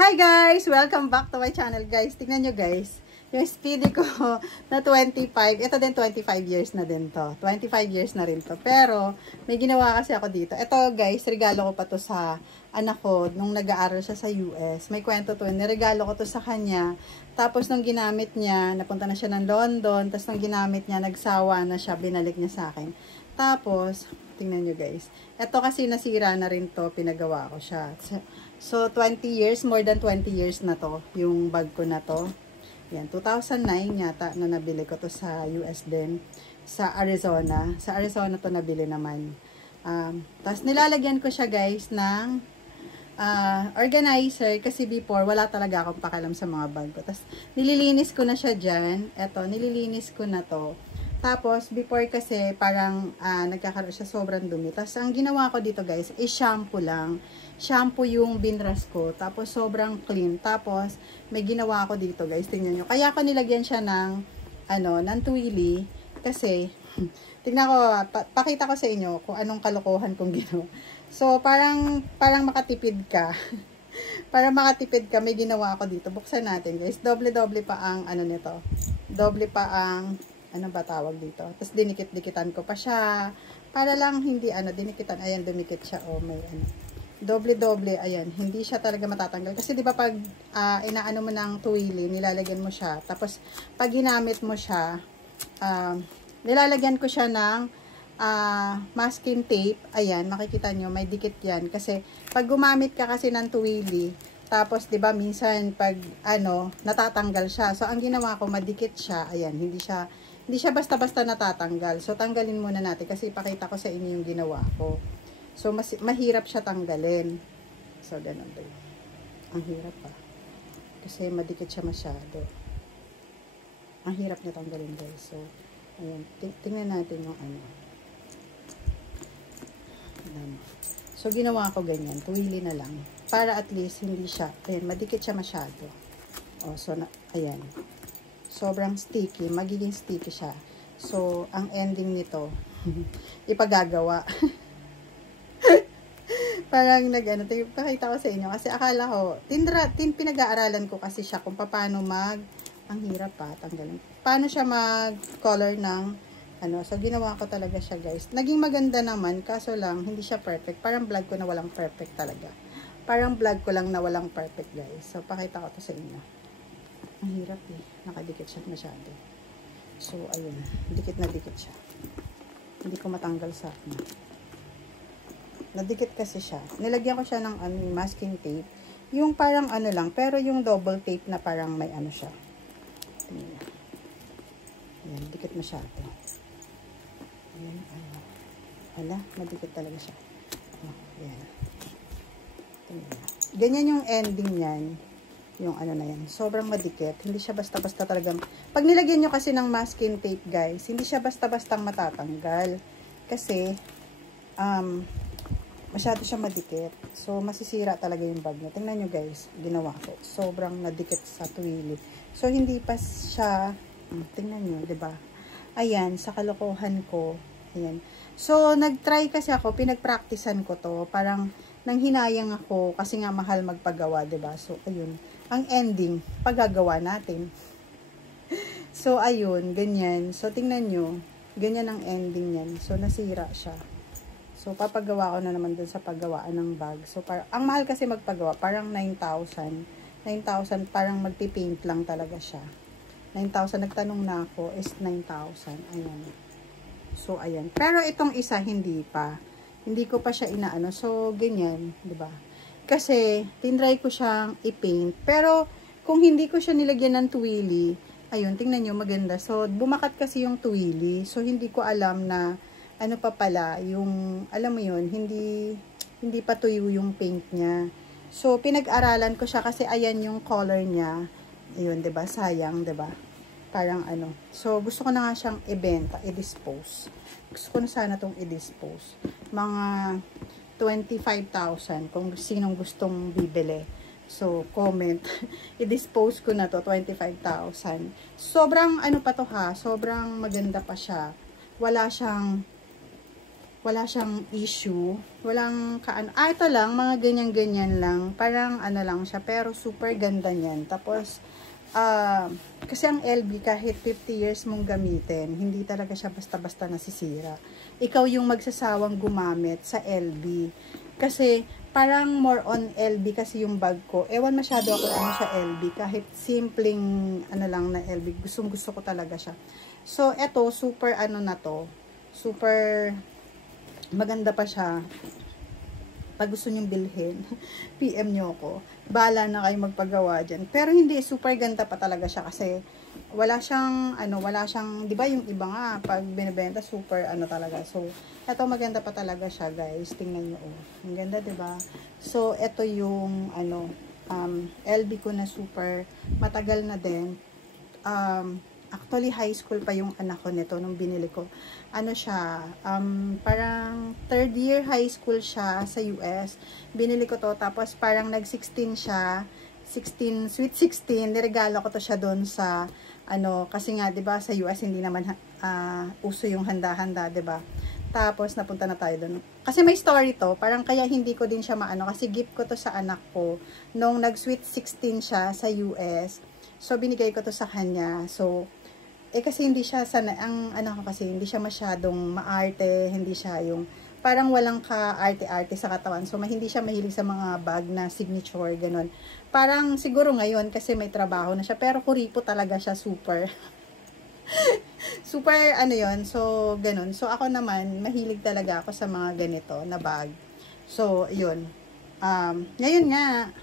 Hi guys! Welcome back to my channel guys. Tingnan nyo guys, yung speedy ko na 25, ito din 25 years na din to. 25 years na rin to. Pero may ginawa kasi ako dito. Ito guys, regalo ko pa to sa anak ko nung nag-aaral siya sa US. May kwento to. Niregalo ko to sa kanya. Tapos nung ginamit niya, napunta na siya ng London. Tapos nung ginamit niya, nagsawa na siya, binalik niya sa akin. Tapos, tingnan nyo guys. Ito kasi nasira na rin to, pinagawa ko siya. So, 20 years, more than 20 years na to, yung bag ko na to. Yan, 2009 yata na nabili ko to sa US din, sa Arizona. Sa Arizona to nabili naman. Tapos nilalagyan ko siya guys ng organizer kasi before wala talaga akong pakialam sa mga bag ko. Tapos nililinis ko na siya dyan. Eto, nililinis ko na to. Tapos, before kasi, parang nagkakaroon siya sobrang dumi. Tapos, ang ginawa ko dito guys, is shampoo lang. Shampoo yung binras ko. Tapos, sobrang clean. Tapos, may ginawa ko dito guys. Tingnan nyo. Kaya ko nilagyan siya ng, ng tuwili. Kasi, tingnan ko, pakita ko sa inyo kung anong kalokohan kong ginawa. So, parang makatipid ka. Para makatipid ka, may ginawa ako dito. Buksan natin guys. Doble-doble pa ang, nito. Doble pa ang, ano ba tawag dito? Tapos dinikit-dikitan ko pa siya. Para lang hindi dinikitan. Ayan, dumikit siya. Oh, may doble-doble. Ayan, hindi siya talaga matatanggal. Kasi di ba pag inaano mo ng tuwili, nilalagyan mo siya. Tapos pag ginamit mo siya, nilalagyan ko siya ng masking tape. Ayan, makikita nyo, may dikit yan. Kasi pag gumamit ka kasi ng tuwili, tapos, di ba, minsan, pag, natatanggal siya. So, ang ginawa ko, madikit siya. Ayan, hindi siya basta-basta natatanggal. So, tanggalin muna natin kasi ipakita ko sa inyo yung ginawa ko. So, mahirap siya tanggalin. So, ganun din. Ang hirap pa. Kasi madikit siya masyado. Ang hirap na tanggalin, guys. So, ayan. Tingnan natin yung So, ginawa ko ganyan. Tuwili na lang. Para at least hindi siya, ayan, madikit siya masyado. O, so, ayan. Sobrang sticky, magiging sticky siya. So, ang ending nito, ipagagawa. Parang pakita ko sa inyo. Kasi akala ko, pinag-aaralan ko kasi siya kung paano ang hirap pa, tanggalin. Paano siya mag-color ng, so ginawa ko talaga siya guys. Naging maganda naman, kaso lang, hindi siya perfect. Parang vlog ko na walang perfect talaga. Parang vlog ko lang na walang perfect guys. So, pakita ko to sa inyo. Ang hirap eh. Nakadikit siya masyado. So, ayun. Dikit na dikit siya. Hindi ko matanggal sa akin. Nadikit kasi siya. Nilagyan ko siya ng masking tape. Yung parang lang. Pero yung double tape na parang may siya. Ayan. Dikit masyado. Ayan. Ala, madikit talaga siya. Ayan. Ganyan yung ending niyan. Yung na yan. Sobrang madikit. Hindi siya basta-basta talagang. Pag nilagyan nyo kasi ng masking tape, guys, hindi siya basta-bastang matatanggal. Kasi, masyado siya madikit. So, masisira talaga yung bag niya. Tingnan nyo, guys. Ginawa ko. Sobrang nadikit sa tuwili. So, hindi pa siya, tingnan nyo, diba? Ayan, sa kalokohan ko. Ayan. So, nag-try kasi ako. Pinag-practicean ko to. Parang, nang hinayang ako kasi nga mahal magpagawa, 'di ba? So ayun, ang ending paggagawa natin. So ayun, ganyan. So tingnan nyo, ganyan ang ending niyan. So nasira siya. So papagawa ko na naman dun sa paggawaan ng bag. So ang mahal kasi magpagawa, parang 9,000. 9,000 parang magpi-paint lang talaga siya. 9,000 nagtanong na ako is 9,000. Ayan. So ayan. Pero itong isa hindi pa. Hindi ko pa siya inaano. So, ganyan, 'di ba? Kasi, tinry ko siyang i-paint. Pero, kung hindi ko siya nilagyan ng tuwili, ayun, tingnan nyo, maganda. So, bumakat kasi yung tuwili. So, hindi ko alam na, pa pala, yung, alam mo yun, hindi pa tuyo yung paint niya. So, pinag-aralan ko siya kasi ayan yung color niya. Ayun, 'di ba? Sayang, 'di ba? Parang So, gusto ko na nga siyang ibenta, i-dispose. Gusto ko na sana itong i-dispose. Mga 25,000 kung sinong gustong bibili. So, comment. I-dispose ko na to 25,000. Sobrang pa to ha. Sobrang maganda pa siya. Wala siyang wala siyang issue. Walang kaano. Ito lang, mga ganyan-ganyan lang. Parang ano lang siya, pero super ganda niyan. Tapos, kasi ang LB, kahit 50 years mong gamitin, hindi talaga siya basta-basta nasisira. Ikaw yung magsasawang gumamit sa LB. Kasi, parang more on LB kasi yung bag ko. Ewan masyado ako ano sa LB. Kahit simpleng, ano lang na LB. Gustong-gusto ko talaga siya. So, eto, super ano na to. Super maganda pa siya. Pag gusto nyong bilhin, PM nyo ako. Bahala na kayo magpagawa dyan. Pero hindi, super ganda pa talaga siya kasi wala siyang, di ba yung iba nga, pag binibenta, super ano talaga. So, eto maganda pa talaga siya, guys. Tingnan nyo, oh. Ang ganda, di ba? So, eto yung, LB ko na super matagal na din. Actually, high school pa yung anak ko nito nung binili ko. Ano siya, parang third year high school siya sa US. Binili ko to, tapos parang nag-16 siya. 16, sweet 16. Niregalo ko to siya doon sa, kasi nga, di ba, sa US, hindi naman uso yung handa-handa, di ba? Tapos, napunta na tayo doon. Kasi may story to, parang kaya hindi ko din siya maano, kasi gift ko to sa anak ko, nung nag-sweet 16 siya sa US. So, binigay ko to sa kanya. So, kasi hindi siya ang anak ko kasi hindi siya masyadong maarte, hindi siya yung parang walang ka-arte-arte sa katawan. So hindi siya mahilig sa mga bag na signature ganun. Parang siguro ngayon kasi may trabaho na siya, pero kuripo talaga siya super. Super ano yon. So ganun. So ako naman mahilig talaga ako sa mga ganito na bag. So yun. Ngayon nga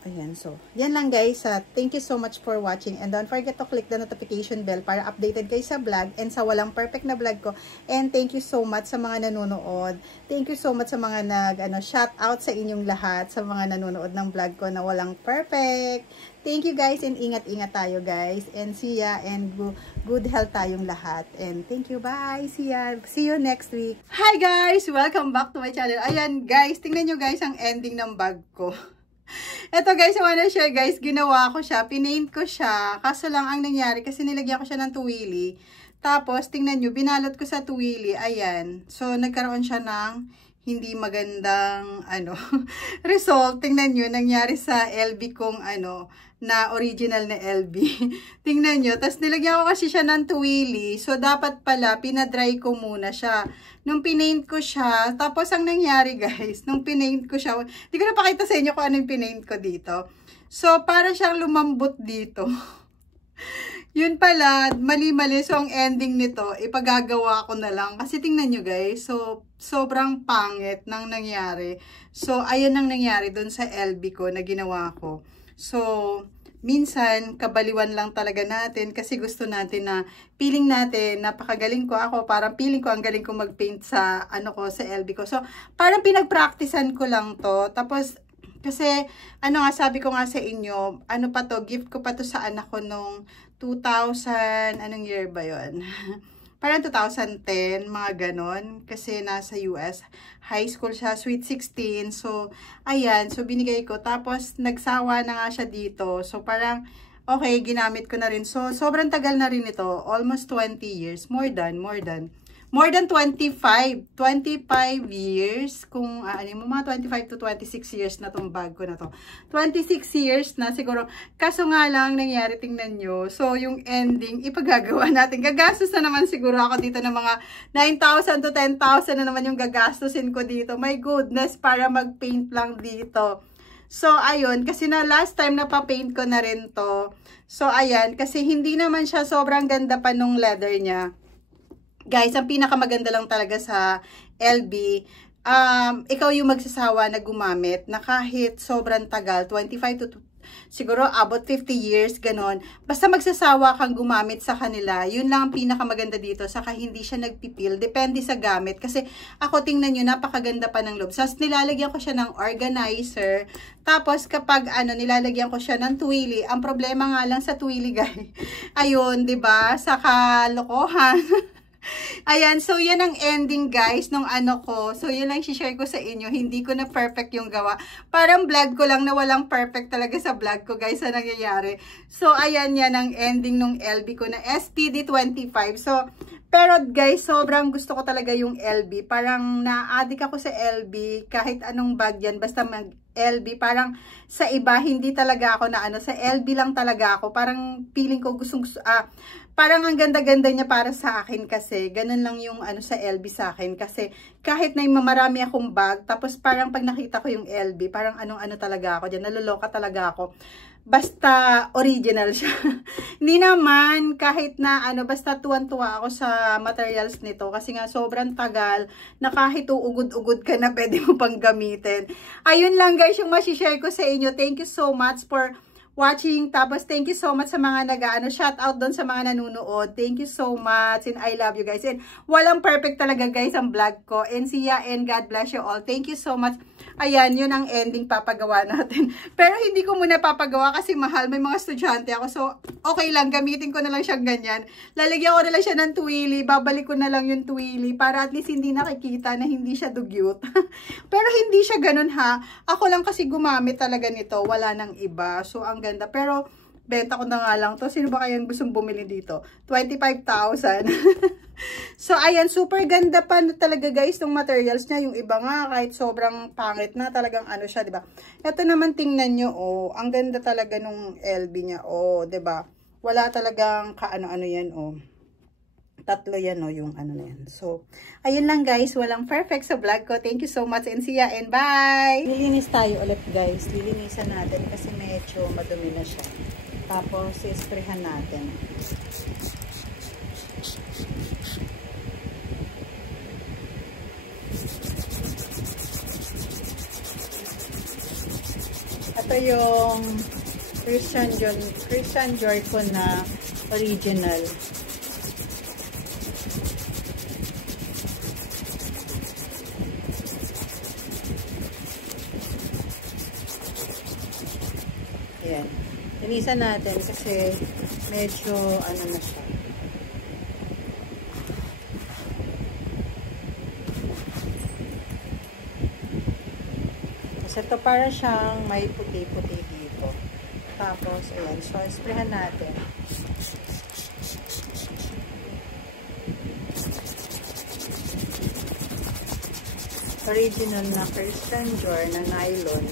ayan, so, yan lang guys. Thank you so much for watching. And don't forget to click the notification bell para updated kayo sa vlog and sa walang perfect na vlog ko. And thank you so much sa mga nanonood. Thank you so much sa mga shout out sa inyong lahat, sa mga nanonood ng vlog ko na walang perfect. Thank you guys and ingat-ingat tayo guys. And see ya and good health tayong lahat. And thank you, bye. See ya. See you next week. Hi guys! Welcome back to my channel. Ayan guys, tingnan nyo guys ang ending ng bag ko. Eto guys, I wanna share guys, ginawa ko siya, pinaint ko siya, kaso lang ang nangyari, kasi nilagyan ko siya ng tuwili, tapos tingnan nyo, binalot ko sa tuwili, ayan, so nagkaroon siya ng hindi magandang, result, tingnan nyo, nangyari sa LB kong, na original na LB, tingnan nyo, tapos nilagyan ko kasi siya ng tuwili, so dapat pala, pinadry ko muna siya. Nung pinaint ko siya, tapos ang nangyari guys, nung pinaint ko siya, hindi ko napakita sa inyo kung ano yung pinaint ko dito. So, para siyang lumambot dito. Yun pala, mali-mali. So, ang ending nito, ipagagawa ko na lang. Kasi tingnan nyo guys, so, sobrang pangit nang nangyari. So, ayun ang nangyari dun sa LB ko na ginawa ko. So, minsan, kabaliwan lang talaga natin kasi gusto natin na feeling natin, napakagaling ko ako, parang feeling ko ang galing ko mag-paint sa, sa LB ko. So, parang pinag-practicean ko lang to. Tapos, kasi, sabi ko nga sa inyo, pa to, gift ko pa to sa anak ko nung 2000, anong year ba yun? Parang 2010, mga ganon. Kasi nasa US, high school siya, sweet 16. So, ayan. So, binigay ko. Tapos, nagsawa na nga siya dito. So, parang, okay, ginamit ko na rin. So, sobrang tagal na rin ito. Almost 20 years. More than 25 years. Kung, mga 25 to 26 years na tong bag ko na to. 26 years na siguro. Kaso nga lang, nangyari, tingnan nyo. So, yung ending, ipagagawa natin. Gagastos na naman siguro ako dito ng mga 9,000 to 10,000 na naman yung gagastusin ko dito. My goodness, para mag-paint lang dito. So, ayun. Kasi na last time na pa-paint ko na rin to. So, ayan. Kasi hindi naman siya sobrang ganda pa nung leather niya. Guys, ang pinakamaganda lang talaga sa LB, ikaw yung magsasawa na gumamit na kahit sobrang tagal, 25 to siguro abot 50 years, ganon. Basta magsasawa kang gumamit sa kanila, yun lang ang pinakamaganda dito, saka hindi siya nagpipil, depende sa gamit. Kasi ako, tingnan nyo, napakaganda pa ng loob. So, nilalagyan ko siya ng organizer, tapos kapag nilalagyan ko siya ng tuwili, ang problema nga lang sa tuwili guys, ayun, 'di ba? Sa kalokohan. Ayan, so yan ang ending guys nung ko. So yun lang share ko sa inyo. Hindi ko na perfect yung gawa. Parang vlog ko lang na walang perfect talaga sa vlog ko guys na nangyayari. So ayan, yan ang ending nung LB ko na SPD25. So Pero guys, sobrang gusto ko talaga yung LB. Parang na-addict ako sa LB. Kahit anong bag yan, basta mag-LB. Parang sa iba, hindi talaga ako na ano. Sa LB lang talaga ako. Parang feeling ko parang ang ganda-ganda niya para sa akin kasi. Ganun lang yung ano sa LB sa akin. Kasi kahit na marami akong bag, tapos parang pag nakita ko yung LB, parang anong-ano talaga ako dyan. Naluloka talaga ako. Basta original siya. Hindi naman kahit na ano, basta tuwan-tuwa ako sa materials nito kasi nga sobrang tagal na kahit uugod-ugod ka na pwede mo pang gamitin. Ayun lang guys yung masishare ko sa inyo. Thank you so much for watching. Tapos thank you so much sa mga shout out doon sa mga nanonood. Thank you so much and I love you guys. And walang perfect talaga guys ang vlog ko. And see ya and God bless you all. Thank you so much. Ayan, yun ang ending papagawa natin. Pero hindi ko muna papagawa kasi mahal. May mga estudyante ako. So, okay lang. Gamitin ko na lang siyang ganyan. Lalagyan ko na lang siya ng tuwili. Babalik ko na lang yung tuwili para at least hindi nakikita na hindi siya dugyot. Pero hindi siya ganun ha. Ako lang kasi gumamit talaga nito. Wala nang iba. So, ang ganda. Pero, benta ko na nga lang to. Sino ba kayang gustong bumili dito? 25,000. So, ayan, super ganda pa na talaga guys ng materials niya. Yung iba nga, kahit sobrang pangit na, talagang ano siya, diba? Ito naman, tingnan nyo, oh. Ang ganda talaga nung LB niya, oh, diba? Wala talagang kaano-ano yan, oh. Tatlo yan, oh, yung ano na yan. So, ayun lang guys, walang perfect sa vlog ko. Thank you so much and see ya and bye! Lilinis tayo ulit guys. Lilinisan natin kasi medyo madumi na siya. Tapos, isprehan natin. Ito yung Christian Dior ko na original. Ayan. Linisan natin kasi medyo ano na siya. Kasi ito para siyang may puti-puti dito. Tapos, ayan. So, isprehan natin. Original na Christian Dior na nylon.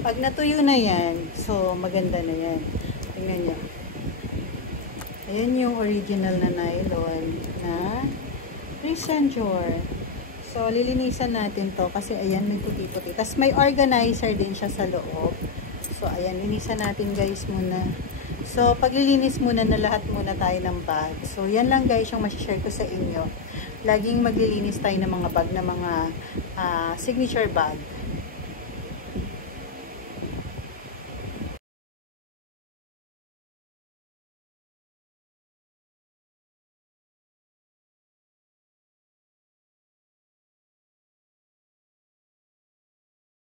Pag natuyo na yan, so maganda na yan. Tingnan nyo. Ayan yung original na nylon na Christian Dior. So, lilinisan natin to kasi ayan, may puti-puti. Tapos may organizer din siya sa loob. So, ayan, linisan natin guys muna. So, paglilinis muna na lahat muna tayo ng bag. So, yan lang guys yung masishare ko sa inyo. Laging maglilinis tayo ng mga bag, na mga signature bag.